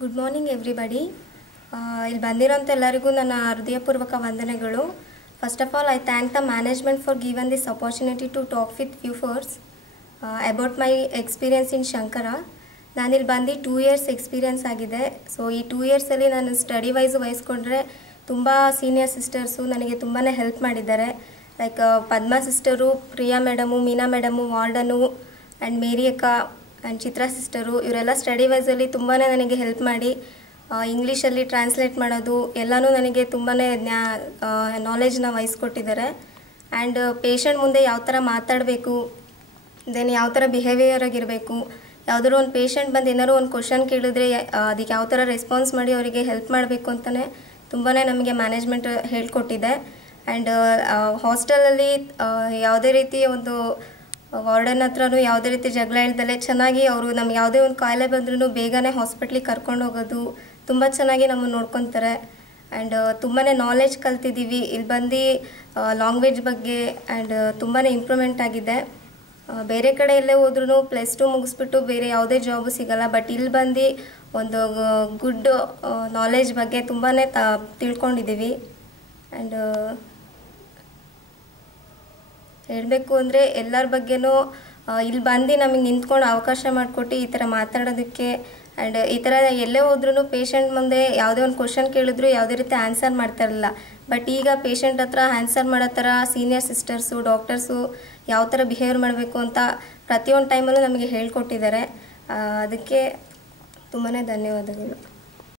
Good morning everybody. ಇಲ್ಲಿ ಬಂದಿರೋಂಥ ಎಲ್ಲರಿಗೂ ನನ್ನ ಹೃದಯಪೂರ್ವಕ ವಂದನೆಗಳು. First of all, I thank the management for given this opportunity to talk with you first about my experience in Shankara. ನಾನಿಲ್ಲಿ ಬಂದು 2 years experience ಆಗಿದೆ. So ಈ 2 ಇಯರ್ಸಲ್ಲಿ ನಾನು ಸ್ಟಡಿ ವಹಿಸ್ಕೊಂಡ್ರೆ ತುಂಬ ಸೀನಿಯರ್ ಸಿಸ್ಟರ್ಸು ನನಗೆ ತುಂಬಾ ಹೆಲ್ಪ್ ಮಾಡಿದ್ದಾರೆ. Like Padma sister, Priya madam, Meena madam, warden and Mary ಅಕ್ಕ ಆ್ಯಂಡ್ ಚಿತ್ರಾ ಸಿಸ್ಟರು, ಇವರೆಲ್ಲ ಸ್ಟಡಿ ವೈಸಲ್ಲಿ ತುಂಬಾ ನನಗೆ ಹೆಲ್ಪ್ ಮಾಡಿ ಇಂಗ್ಲೀಷಲ್ಲಿ ಟ್ರಾನ್ಸ್ಲೇಟ್ ಮಾಡೋದು ಎಲ್ಲನೂ ನನಗೆ ತುಂಬಾ ನಾಲೆಜ್ನ ವಹಿಸ್ಕೊಟ್ಟಿದ್ದಾರೆ. ಆ್ಯಂಡ್ ಪೇಷಂಟ್ ಮುಂದೆ ಯಾವ ಥರ ಮಾತಾಡಬೇಕು, ದೆನ್ ಯಾವ ಥರ ಬಿಹೇವಿಯರ್ ಆಗಿರಬೇಕು, ಯಾವುದಾದ್ರು ಒಂದು ಪೇಷಂಟ್ ಬಂದು ಏನಾದ್ರು ಒಂದು ಕ್ವಶನ್ ಕೇಳಿದ್ರೆ ಅದಕ್ಕೆ ಯಾವ ಥರ ರೆಸ್ಪಾನ್ಸ್ ಮಾಡಿ ಅವರಿಗೆ ಹೆಲ್ಪ್ ಮಾಡಬೇಕು ಅಂತಲೇ ತುಂಬಾ ನಮಗೆ ಮ್ಯಾನೇಜ್ಮೆಂಟ್ ಹೇಳ್ಕೊಟ್ಟಿದೆ. ಆ್ಯಂಡ್ ಹಾಸ್ಟೆಲಲ್ಲಿ ಯಾವುದೇ ರೀತಿ ಒಂದು ವಾರ್ಡನ್ ಹತ್ರನೂ ಯಾವುದೇ ರೀತಿ ಜಗಳ ಇಲ್ದಲೆ ಚೆನ್ನಾಗಿ ಅವರು ನಮ್ಗೆ ಯಾವುದೇ ಒಂದು ಕಾಯಿಲೆ ಬಂದ್ರೂ ಬೇಗನೆ ಹಾಸ್ಪಿಟ್ಲಿಗೆ ಕರ್ಕೊಂಡು ಹೋಗೋದು, ತುಂಬ ಚೆನ್ನಾಗಿ ನಮ್ಮನ್ನು ನೋಡ್ಕೊತಾರೆ. ಆ್ಯಂಡ್ ತುಂಬಾ ನಾಲೆಜ್ ಕಲ್ತಿದ್ದೀವಿ ಇಲ್ಲಿ ಬಂದು ಲ್ಯಾಂಗ್ವೇಜ್ ಬಗ್ಗೆ. ಆ್ಯಂಡ್ ತುಂಬಾ ಇಂಪ್ರೂವ್ಮೆಂಟ್ ಆಗಿದೆ. ಬೇರೆ ಕಡೆ ಎಲ್ಲೇ ಹೋದ್ರೂ +2 ಮುಗಿಸ್ಬಿಟ್ಟು ಬೇರೆ ಯಾವುದೇ ಜಾಬು ಸಿಗೋಲ್ಲ. ಬಟ್ ಇಲ್ಲಿ ಬಂದು ಒಂದು ಗುಡ್ ನಾಲೆಜ್ ಬಗ್ಗೆ ತುಂಬಾ ತಿಳ್ಕೊಂಡಿದ್ದೀವಿ. ಆ್ಯಂಡ್ ಹೇಳಬೇಕು ಅಂದರೆ ಎಲ್ಲರ ಬಗ್ಗೆನೂ ಇಲ್ಲಿ ಬಂದು ನಮಗೆ ನಿಂತ್ಕೊಂಡು ಅವಕಾಶ ಮಾಡಿಕೊಟ್ಟು ಈ ಥರ ಮಾತಾಡೋದಕ್ಕೆ. ಆ್ಯಂಡ್ ಈ ಥರ ಎಲ್ಲೇ ಹೋದ್ರೂ ಪೇಷಂಟ್ ಮುಂದೆ ಯಾವುದೇ ಒಂದು ಕ್ವಶನ್ ಕೇಳಿದ್ರು ಯಾವುದೇ ರೀತಿ ಆನ್ಸರ್ ಮಾಡ್ತಾಯಿರಲಿಲ್ಲ. ಬಟ್ ಈಗ ಪೇಷಂಟ್ ಹತ್ರ ಆನ್ಸರ್ ಮಾಡೋ ಥರ ಸೀನಿಯರ್ ಸಿಸ್ಟರ್ಸು, ಡಾಕ್ಟರ್ಸು ಯಾವ ಥರ ಬಿಹೇವ್ ಮಾಡಬೇಕು ಅಂತ ಪ್ರತಿಯೊಂದು ಟೈಮಲ್ಲೂ ನಮಗೆ ಹೇಳ್ಕೊಟ್ಟಿದ್ದಾರೆ. ಅದಕ್ಕೆ ತುಂಬಾ ಧನ್ಯವಾದಗಳು.